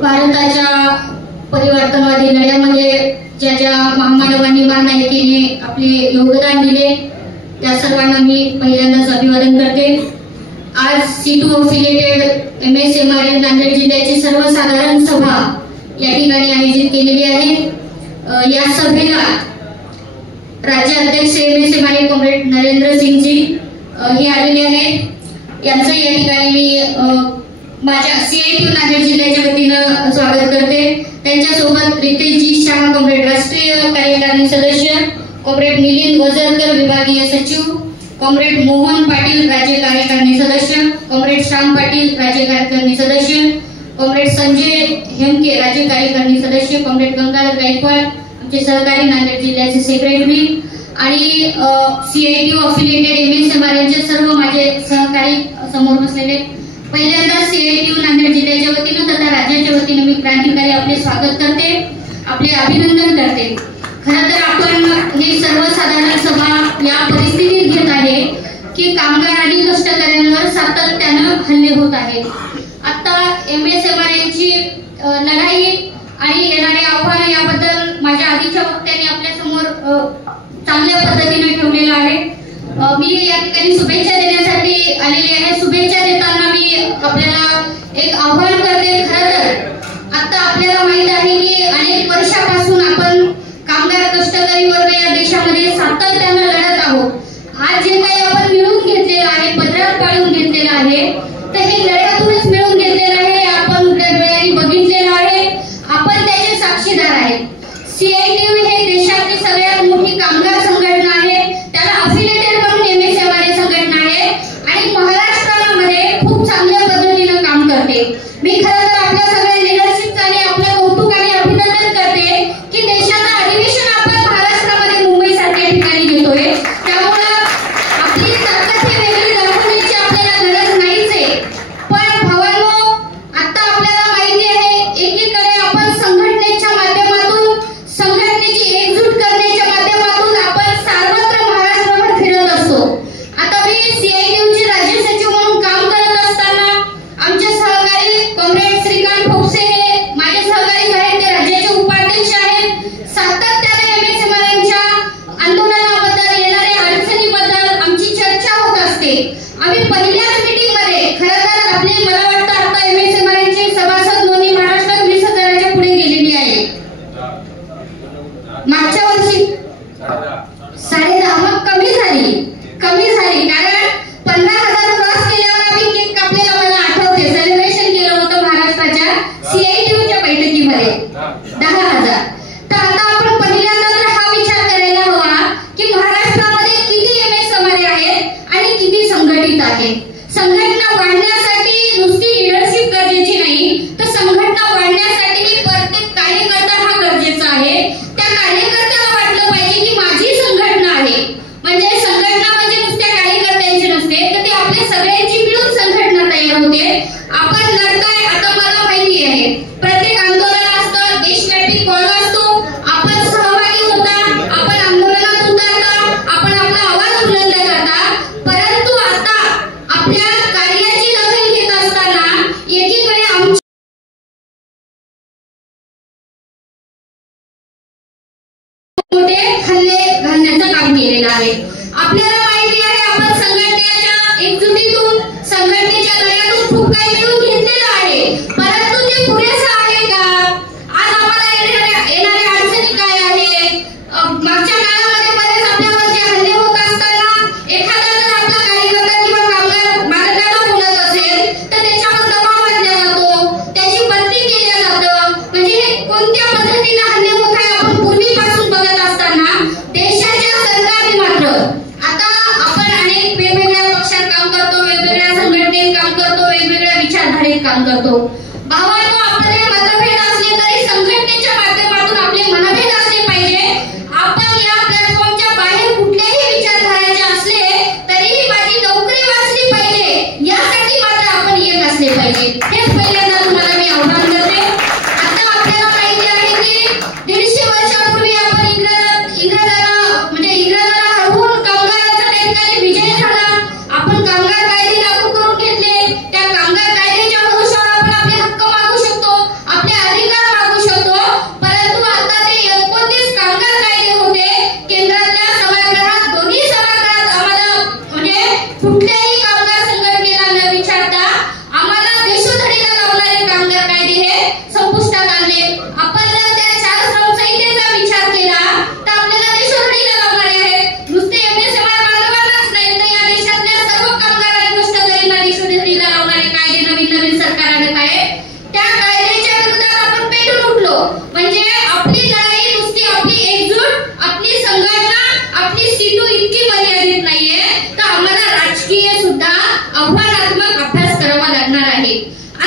भारताच्या परिवर्तनवादी लढ्यामध्ये ज्या ज्या महामानवांनी महानायकीने आपले योगदान दिले त्या सर्वांना मी पहिल्यांदाच अभिवादन करते। आज C2 अफिलिएटेड MSMRL नांदेड जिल्ह्याची सर्वसाधारण सभा या ठिकाणी आयोजित केलेली आहे। या सभेला राज्याध्यक्ष MSMRL कॉम्रेड नरेंद्र सिंगजी हे आलेले आहेत। यांचं या ठिकाणी मी माझ्या CITU नांदेड जिल्ह्याच्या वतीनं स्वागत करते। त्यांच्यासोबत रितेशजी शाह कॉम्रेड राष्ट्रीय कार्यकारिणी सदस्य, कॉम्रेड मिलिंद वजरकर विभागीय सचिव, कॉम्रेड मोहन पाटील राज्य कार्यकारिणी सदस्य, कॉम्रेड श्याम पाटील राज्य कार्यकारिणी सदस्य, कॉम्रेड संजय हेमके राज्य कार्यकारिणी सदस्य, कॉम्रेड गंगाधर गायकवाड आमचे सहकारी नांदेड जिल्ह्याचे सेक्रेटरी आणि CITU अफिलिएटेड MSMRL चे सर्व माझे सहकारी समोर बसलेले। पहिल्यांदा CITU नांदेड जिल्ह्याच्या वतीनं तथा राज्याच्या वतीनं मी क्रांतिकारी आपले स्वागत करते, आपले अभिनंदन करते। खरं तर आपण ही सर्वसाधारण सभा या परिस्थितीत घेत आहे की कामगार आणि कष्टकऱ्यांवर सातत्यानं हल्ले होत आहेत। आता MSMRL ची लढाई आणि येणारे आव्हान याबद्दल माझ्या आधीच्या वक्त्यांनी आपल्या समोर चांगल्या पद्धतीने ठेवलेलं आहे। मी या ठिकाणी शुभेच्छा देण्यासाठी आलेली आहे। शुभेच्छा देताना मी आपल्याला एक आव्हान करते। खरं तर आता आपल्याला माहित आहे की अनेक वर्षापासून आपण कामगार कष्टकरी वर्ग या देशामध्ये सातत्यानं लढत आहोत। आज जे काही आपण मिळवून घेतलेलं आहे, पदरात पाडून घेतलेलं आहे, तर हे लढ्यातूनच मिळवून घेतलेलं आहे। आपण डोळ्यांनी बघितलेलं आहे, आपण त्याचे साक्षीदार आहेत। CITU हे देशातली सगळ्यात मोठी कामगार संघटना आहे, त्याला अफिलिएटेड म्हणून MSMRL संघटना आहे आणि महाराष्ट्रामध्ये खूप चांगल्या पद्धतीनं काम करते। मी खरं तर आपल्या सगळ्या लिडरशिपचं आणि आपलं कौतुक आणि अभिनंदन करते की देशाचं अधिवेशन आपण महाराष्ट्रामध्ये मुंबई सारख्या ठिकाणी घेतोय। त्यामुळे आपली ताकद ही वेगळी दाखवण्याची आपल्याला गरज नाहीच आहे। पण भावांनो, आता आपल्याला माहिती आहे एकीकडे आपण संघटनेच्या माध्यमातून, संघटनेची एकजूट करण्याच्या माध्यमातून आपण सर्वत्र महाराष्ट्रभर फिरत असतो। आता मी CITU ची राज्य सचिव म्हणून काम करत असताना आमचे सहकारी कॉम्रेड श्रीकांत फोपसे हे माझे सहकारी आहेत, ते राज्याचे उपाध्यक्ष आहेत। सातत्याने MSMRLच्या आंदोलनाबद्दल, येणाऱ्या अडचणीबद्दल आमची चर्चा होत असते। आम्ही पहिल्याच मीटिंग मध्ये खरं तर आपली मला वाटतं आता MSMRLची सभासद नोंदणी महाराष्ट्रात 20,000च्या पुढे गेलेली आहे। मागच्या वर्षी 10.5 मग कमी झाली कारण 15,000 क्रॉस केल्यावर आम्ही केक कापलेला मला आठवते, सेलिब्रेशन केलं होतं महाराष्ट्राच्या CITUच्या बैठकीमध्ये 10,000। तर आता आपण पहिल्यांदा तर हा विचार करायला हवा की महाराष्ट्रामध्ये किती MSMRL आहेत आणि किती संघटित आहेत। संघटना वाढण्यासाठी नुसती लिडरशिप गरजेची नाही, तर संघटना वाढण्यासाठी प्रत्येक कार्यकर्ता हा गरजेचा आहे। त्या कार्यकर्त्याला वाटलं पाहिजे की माझी संघटना आहे, म्हणजे संघटना म्हणजे नुसत्या कार्यकर्त्यांची नसते, तर ती आपल्या सगळ्यांची मिळून संघटना तयार होते। आपण लढताय, आता मला माहिती आहे प्रत्येक आंदोलन असतं, देशव्यापी कॉल असतो, आपण सहभागी होता, आपण आंदोलनात उतरता, आपण आपला आवाज बुलंद करता। परंतु आता आपल्या कार्याची दखल घेत असताना एकीकडे आमची मोठे हल्ले घालण्याचं काम केलेलं आहे। आपल्याला माहिती आहे आपण संघटनेच्या एकजुटीतून, संघटनेच्या लढ्यातून खूप काही मिळवून घेतलेलं आहे, परंतु ते पुरेसं आहे का? आज आम्हाला येणाऱ्या अडचणी काय आहे? मागच्या काळामध्ये बरेच आपल्यावर जे हल्ले होत असताना एखादा जर आपला कार्यकर्ता किंवा कामगार मालकाला बोलत असेल तर त्याच्यावर दबाव आणला जातो, त्याची बदली केली जातं। म्हणजे हे कोणत्या पद्धतीने हल्ले होत आहे आपण पूर्वीपासून बघत असताना देशाच्या सरकारने मात्र आता आपण अनेक वेगवेगळ्या पक्षात काम करतो, वेगवेगळ्या संघटनेत काम करतो, वेगवेगळ्या विचारधारेत काम करतो। भावांनो, आपले मतभेद असले तरी संघटनेच्या माध्यमातून आपले मनभेद असले पाहिजे। आपण या प्लॅटफॉर्मच्या बाहेर कुठल्याही विचारधाराचे असले तरीही माझी नोकरी वाचली पाहिजे यासाठी मात्र आपण येत असले पाहिजे। हेच पहिल्यांदा तुम्हाला मी आव्हान करते। आता आपल्याला माहिती आहे की 150 वर्षापूर्वी आपण इंग्रजाला हरवून कामगारांचा त्या ठिकाणी विजय झाला। आपण कामगार कायदे लागू करून घेतले, त्या कामगार कायद्याच्या भरोशावर आपण आपल्या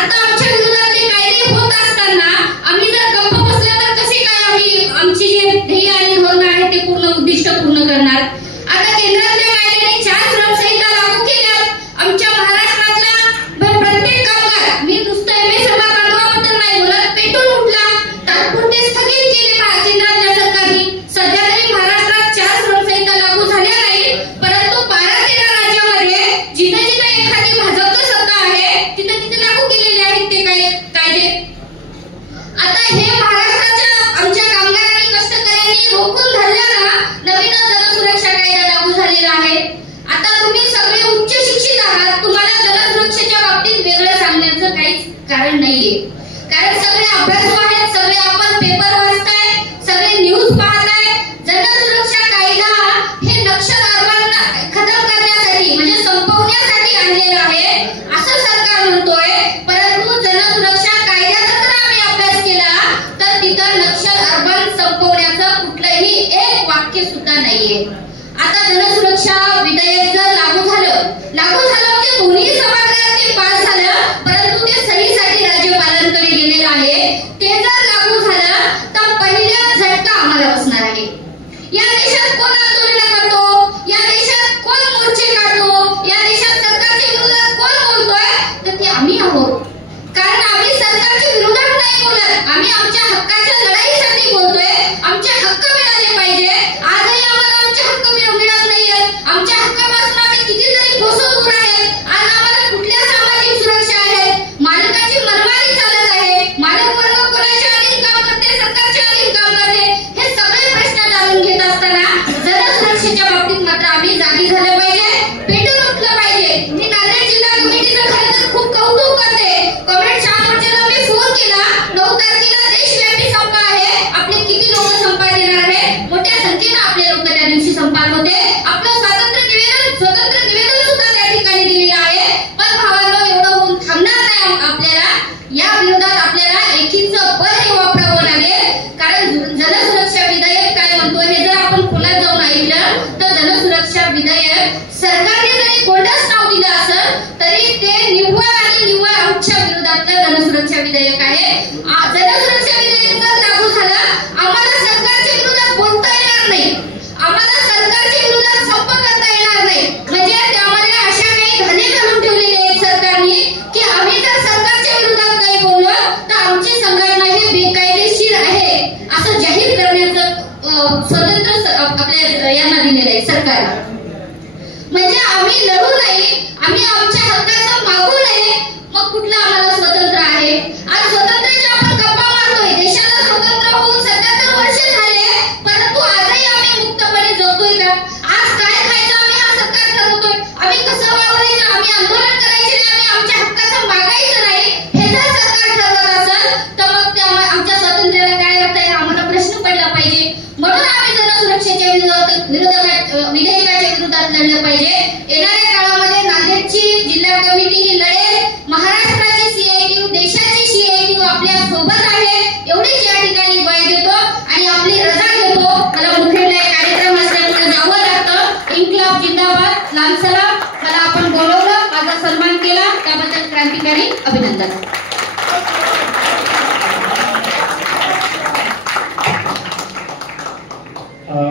आता आमच्या विरोधात ते कायदे होत असताना आम्ही जर गप्प बसलो तर कसे काय आम्ही आमची जे ध्येय आणि धोरण आहे ते पूर्ण उद्दिष्ट पूर्ण करणार? आता केंद्रातल्या कायद्याने 4 श्रमसंहिता लागू केल्यात आमच्या महाराष्ट्रातला प्रत्येक कामगार, मी नुसतं एमएस कामगाराबद्दल नाही बोलत, पेटून उठला, तात्पुरते स्थगित केले केंद्रातल्या सरकारने. सध्या तरी महाराष्ट्रात 4 श्रमसंहिता लागू झाल्या नाहीत, परंतु 12-13 राज्यामध्ये जिथे जिथे एखादी भाजपची सत्ता आहे तिथे तिथे लागू केलेले आहेत ते कायदे. आता हे महाराष्ट्राच्या आमच्या कामगारांनी कष्टकऱ्यांनी रोखून धरल्यानं नवीन जनसुरक्षा कायदा लागू झालेला आहे. आता तुम्ही सगळे उच्च शिक्षित आहात, तुम्हाला जनसुरक्षेच्या बाबतीत वेगळं सांगण्याचं काहीच कारण नाहीये, कारण सगळे अभ्यासू आहेत, सगळे आपण पेपर वाचताय, सगळे न्यूज पाहताय. जनसुरक्षा कायदा हे नक्षलवादाला खतम करण्यासाठी म्हणजे संपवण्यासाठी आणलेला आहे असं सरकार म्हणतोय, परंतु जनसुरक्षा कायद्याचा जर आम्ही अभ्यास केला तर तिथं नक्षल अर्बन संपवण्याचं कुठलंही एक वाक्य सुद्धा नाहीये. आता जनसुरक्षा विधेयक जर लागू झालं म्हणजे दोन्ही सभागृहात ते पास झालं, परंतु ते सहीसाठी राज्यपालांकडे गेलेलं आहे. ते जर लागू झालं तर पहिला झटका आम्हाला बसणार आहे. या देशात कोण आंदोलन करतो, या देशात कोण मोर्चे काढतो, या देशात सरकारच्या विरोधात कोण बोलतोय तर ते आम्ही आहोत. कारण आम्ही सरकारच्या विरोधात नाही बोलत, आम्ही आमच्या हक्काच्या लढाईसाठी बोलतोय. आमचे हक्क मिळाले पाहिजे. आजही आम्हाला आमचे हक्क मिळत नाहीयेत. आमच्या हक्कापासून आम्ही कितीतरी कोसो दूर आहेत. आज आम्हाला कुठल्या सामाजिक सुरक्षा आहे? मालकाची मनमानी चालत आहे. मालक वर्ग कोणाच्या अधीन काम करते, सरकारच्या अधीन काम करते, हे सगळे प्रश्न जाणून घेत असताना जनसुरक्षेच्या बाबतीत मात्र आम्ही जागी झालं पाहिजे, पेटून उठलं पाहिजे. मी नांदेड जिल्हा कमिटीचं खरं तर खूप कौतुक करते. कॉम्रेड शाह मोर्चाला मी फोन केला, 9 तारखेला देशव्यापी संप आहे, आपले किती लोक संपात येणार आहे? मोठ्या संख्येनं आपले लोक त्या दिवशी संपात होते. आपलं स्वतंत्र निवेदन सुद्धा त्या ठिकाणी दिलेलं आहे. पण भावांनो, एवढं होऊन थांबणार नाही. आपल्याला या विरोधात आपल्याला एकीचं बळ हे वापरावं लागेल, कारण जनसुरक्षा विधेयक काय म्हणतो हे जर आपण पुन्हा जाऊन ऐकलं तर जनसुरक्षा विधेयक सरकारने जरी गोल्डस नाव दिलं असेल तरी ते निव्वळ आमच्या विरोधातलं जनसुरक्षा विधेयक आहे. जनसुरक्षा विधेयक जर लागू झालं आम्हाला सरकारच्या विरोधात बोलता येणार नाही, आम्हाला सरकारच्या विरोधात संप करता येणार नाही. म्हणजे त्यामध्ये अशा काही घाणे घालून ठेवलेले आहेत सरकारने की आम्ही जर सरकारच्या विरोधात काही बोललो तर आमची संघटना ही बेकायदेशीर आहे असं जाहीर करण्याचं स्वतंत्र आपल्या यांना दिलेलं आहे सरकारला. म्हणजे आम्ही लढू नाही, आम्ही आमच्या हक्काचं मागू नये, मग कुठलं आम्हाला स्वतंत्र आहे? आज स्वतंत्राच्या आपण गप्पा मारतोय, देशाला स्वतंत्र होऊन सध्या तर वर्ष झाले, परंतु आजही आम्ही मुक्तपणे जगतोय का? आज काय खायचं आम्ही हा सरकार ठरवतोय, आम्ही कसं वावरायचं, आम्ही आंदोलन करायचे नाही, आम्ही आमच्या हक्काचं मागायचं नाही, हे जर सरकार ठरवत असेल तर मग ते आमच्या स्वातंत्र्याला काय अर्थ आहे? आम्हाला प्रश्न पडला पाहिजे. म्हणून आम्ही जनसुरक्षेच्या विधेयकाच्या विरोधात लढलं पाहिजे. येणाऱ्या काळामध्ये नांदेडची जिल्हा कमिटी ही लढेल. महाराष्ट्राची सीआयटीयू, देशाची सीआयटीयू आपल्या सोबत आहे एवढीच या ठिकाणी ग्वाही देतो आणि आपली रजा घेतो. मला मुखेडला कार्यक्रम असल्यामुळे जावं लागतं. इन्क्लाब जिंदाबाद, लाल सलाम. मला आपण बोलवलं, माझा सन्मान केला त्याबद्दल क्रांतिकारी अभिनंदन.